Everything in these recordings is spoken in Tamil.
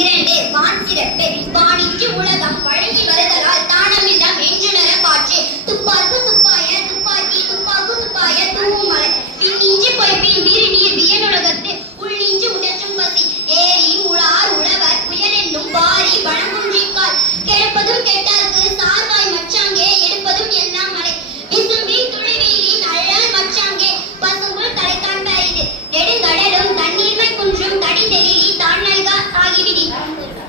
2 வான் சிறப்பு. வானின்றி உலகம் வழங்கி வருதலால் தானமெல்லாம் என்றுணர காற்று. துப்பாக்கு துப்பாய துப்பாக்கி துப்பாக்கு துப்பாய தூவும் மலை. விண்ணின்றி பொய்ப்பின் வீறு நீர் வியனுலகத்து உள்நின்று உடற்றும் பசி. ஏரி உளார் உழவர் புயல் என்னும் வாரி வனங்குன்றிக்கால். கெடுப்பதும் கெட்டார்க்கு சார்வாய் மச்சாங்கே எடுப்பதும் எல்லாம் மலை. விசும்பி துளிவீரின் அழல் மச்சாங்கே பசும்புல் தலை காண்ப அரிது. நெடுங்கடலும் தண்ணீர்மை குன்றும் தடி தெளிலி தான் நல்கா ஆகிவிடி.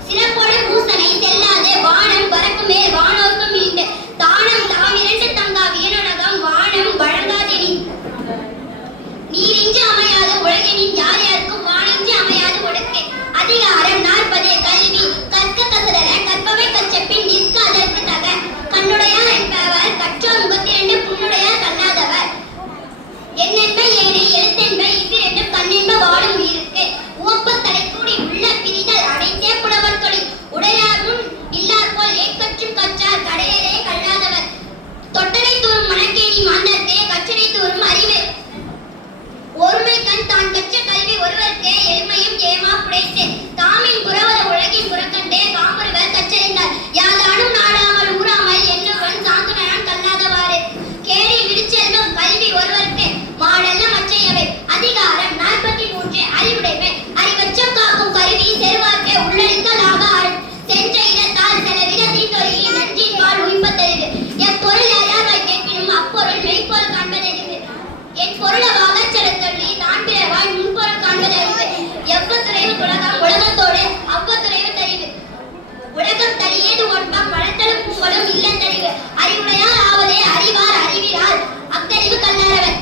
சிறப்போடு பூசனை செல்லாது வானம் வரக்கு மேல் வானோர்க்கும் இண்டு. தானம் தாம் இரண்டு தங்கா வியனுலகம் வானம் வழங்காதெனி. நீரின்றி அமையாது உலகெனின் யார் யாருக்கும் வானின்றி அமையாது ஒடுக்கே. அதிகாரம் 40 கல்வி. கற்க கசடர கற்பவை கற்றபின் நிற்க அதற்கு தக. கண்ணுடையார் என்பவர் கற்றோர் 32 புண்ணுடையார் கல்லாதவர். என்னென்ப ஏனை எழுத்தென்ப இவ்விரண்டும் கண்ணென்ப வாடும் உயிருக்கு. உவப்பத் தடைக்கூடி உள்ள பிரிதல் அடைந்தே புலவர் தொழில். உடையாரும் இல்லார்போல் ஏக்கற்றும் கற்றார் கடையரே கல்லாதவர். தொட்டனை தூரும் மணக்கேணி மாந்தர்க்கே கற்றனை தூரும் அறிவு. ஒருமை கண் தான் கற்ற கல்வி ஒருவர்க்கே எளிமையும் ஏமா புடைத்து. தாமின் புறவர உலகின் புறக்கண்டே காமொருவர் கற்றறிந்தார். யாதானும் நாடாமல் ஊறாமல் என்னவன் சாந்துனான் கல்லாதவாறு. கேடி விடுச்செல்வம் கல்வி ஒருவர்க்கு மாடல்ல மற்றையவை. அதிகாரம் 43 அறிவுடைமை. அறிவச்சம் காக்கும் கருவி செருவார்க்கே உள்ளளிக்கலாக ஆறும். சென்ற இடத்தால் சில விடத்தின் தொழில் நன்றின் வாழ் உய்ப்பத்தறிவு. எப்பொருள் யாராய் கேட்பினும் அப்பொருள் மெய்ப்பொருள் காண்பதறிவு. என் பொருளவாக செலுத்தொள்ளி நான் பிறவாய் முன்பொருள் காண்பதறிவு. எவ்வத்துறைவு உலகம் உலகத்தோடு அவ்வத்துறைவு தறிவு. உலகம் தனியேது ஒன்பம் வளர்த்தலும் பூங்களும் இல்லத்தறிவு. அறிவுடையார் ஆவதே அறிவார் அறிவிலார் அக்கறிவு கல்லாதவர்.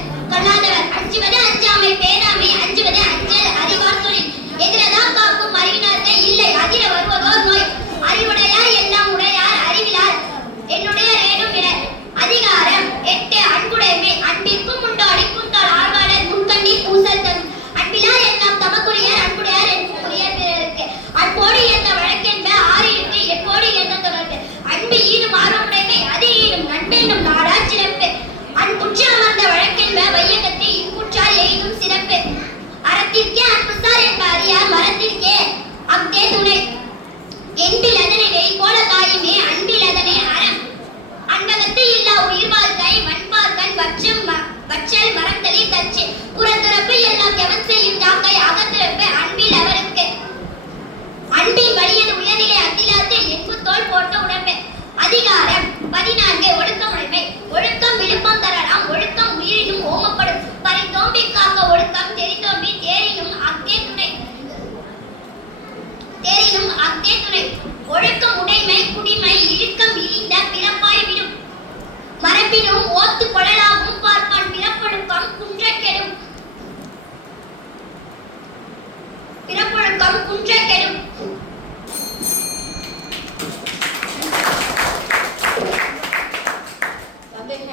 அஞ்சுவது அஞ்சாமை பேராமை அஞ்சுவது அஞ்சல் அறிவார் தொழில். எதிரதா காக்கும் அறிவினார்க்கு இல்லை அதிர வருவதோர் நோய். அறிவுடையார் எல்லாம் உடையார் அறிவிலார் என்னுடைய ரேடும் விட. அதிகாரம் 8 அன்புடைமை. அன்பிற்கும் உண்டோ அடிக்குண்டால் ஆர்வாளர் முன்கண்ணீர் பூசல் தரும். அன்பிலார் எல்லாம் தமக்குரியர் அன்புடையார் என்புரியர் பிறருக்கு. அன்போடு எந்த வழக்கென்ப ஆறிற்கு எப்போடு எந்த தொடர்பு. அன்பு ஈடும் ஆர்வமுடைமை அது ஈடும் நண்பெனும் நாடா சிறப்பு. அன்புற்று அமர்ந்த வழக்கென்ப வையகத்தை இன்புற்றால் எய்தும் சிறப்பு. அறத்திற்கே அன்புசார் என்ப அறியார் மரத்திற்கே அக்தே துணை. என்பில் அதனை நெய் போல காயுமே அன்பில் அதனை அறம். அன்பகத்து இல்லா உயிர் வாழ்க்கை வன்பார்கண் வற்றல் மரத்தலில் கச்சு. புறத்துறப்பு எல்லாம் எவன் செய்யும் தாக்கை அகத்துறப்பு அன்பில் அவருக்கு. அன்பின் வலியது உயர்நிலை அத்திலாத்து என்பு தோல் போட்ட உடம்பு. அதிகாரம் 14 ஒழுக்கமுடைமை. ஒழுக்கம் விழுப்பம் தரலாம் ஒழுக்கம் உயிரினும் ஓமப்படும். பரிதோம்பி காக்க ஒழுக்கம் தெரிந்தோம்பி தேரினும் அக்தே துணை. ஒழுக்கம் உடைமை குடிமை இழுக்கம் இழிந்த